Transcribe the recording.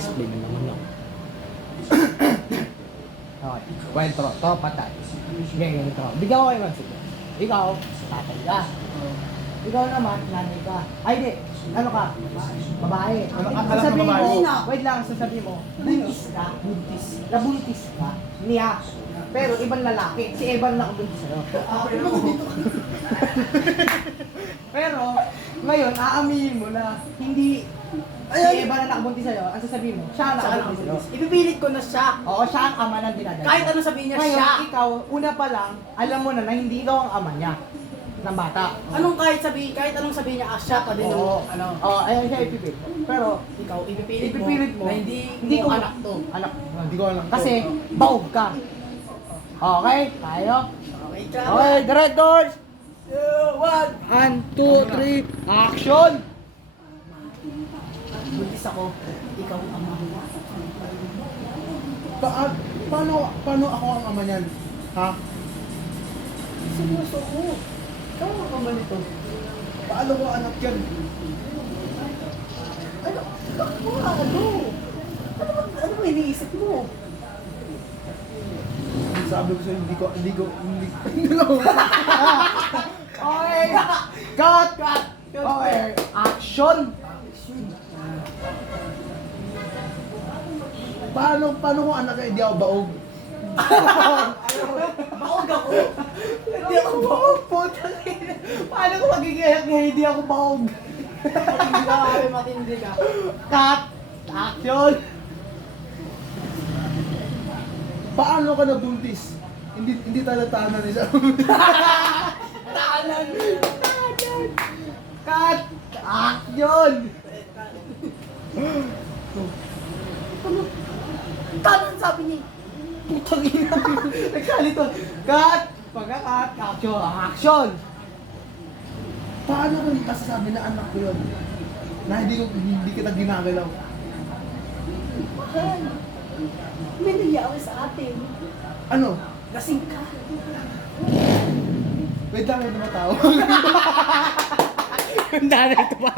explain na naman ako. Okay, kwento, to, patay. Ganito. Bigyan ko kayo magsigla. Ikaw, tatay ka. Ikaw naman, nanay ka. Ay, di. Ano ka? Babae. Sasabihin mo, wait lang, sasabihin mo, buntis ka. Buntis. Nabuntis ka. Niya. Pero ibang lalaki. Si Evan nakabuntis sa'yo. Pero, ngayon, aaminin mo na hindi si Evan na nakabuntis sa'yo. Ang sasabihin mo, siya ang nakabuntis sa'yo. Ipipilit ko na siya. Oo, siya ang ama ng dinadala. Kahit ano sabihin niya, Ngayon, siya. ikaw, una pa lang, alam mo na hindi ikaw ang ama niya ng bata. Kahit anong sabihin niya, siya pa din Oo. ano. Oo, ayun siya ipipilit. Pero, Ikaw, ipipilit mo, mo na hindi ko mo anak to. Anak, hindi ko anak. Kasi, baog ka. Okay, tayo. Okay, ka. Okay, the records! 1. 1, 2, 3, action! Buntis ako, ikaw ang ama. Paano ako ang ama niyan? Ha? Seryoso ko. Ikaw ang ama nito. Paano ko anak yan? Ano ba iniisip mo? Sabi ko sa'yo, hindi ko. Okay! Cut! Okay, action! Paano ko anak yan? Hindi ako baog. Baog ako. Hindi ako baog. Paano ko magiging hindi ako baog? Matindi ka. Cut! Action! Paano ka nabuntis? Hindi talatanan isa. Tahanan! Cut! Action! Tanong sabi niya. Putang ina! Nagkalito! Cut! Pagka-cut! Action! Action! Paano ko masasabi na anak ko yun? Na hindi kita ginagalaw. Mahal. May nangyari sa atin. Ano? Lasing ka. Wait lang, may tumatawag. Ang dami ito pa.